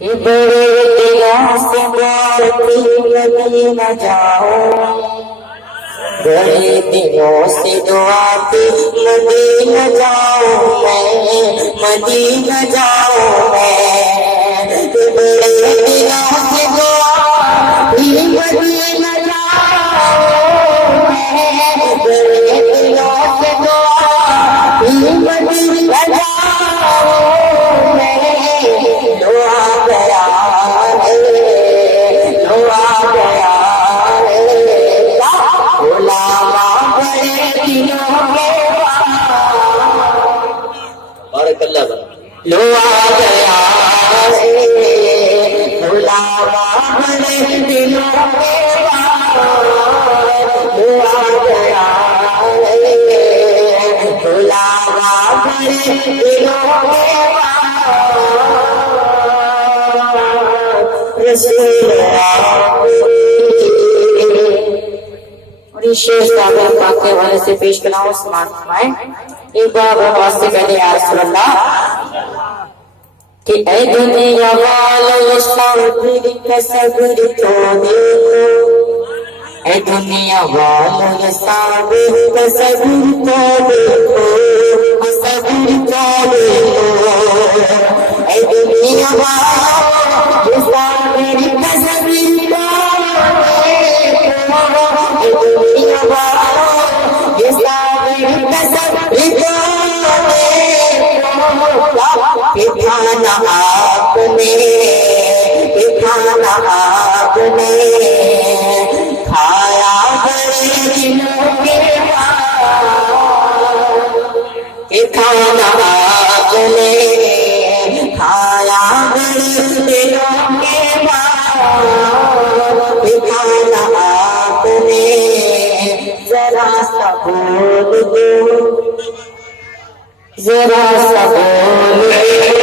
کہ بڑے دلوں سے بولتی مدینہ جاؤ، بڑے دلوں سے دعاتی مدینہ جاؤ میں، مدینہ جاؤ میں، کہ بڑے دلوں سے دعاتی مدینہ جاؤ میں، بڑے دلوں سے دعاتی مدینہ جاؤ میں، دعا گیا ہے، دعا گیا ہے، علماء بڑے دلوں کے بارک اللہ دعا گیا ہے، علماء بڑے دلوں کے دعا گیا ہے، علماء بڑے دلوں کے اور یہ شیخ صاحب پاک کے حوالے سے پیش کراؤں سماعت فرمائیں۔ ایک بار نماز سے پہلے یا رسول اللہ کہ اے دنیا والو صبر کا صبر تو دیکھو، اے دنیا والو صبر کا صبر تو دیکھو، صبر تو دیکھو، اے دنیا والو صبر کا صبر تو کھانا آپ نے، کھانا آپ نے کھایا بڑے دلوں کے بعد، کھانا آپ نے کھایا بڑے دلوں کے بعد، کھانا آپ نے ذرا سا بول دو، ذرا سا بول دو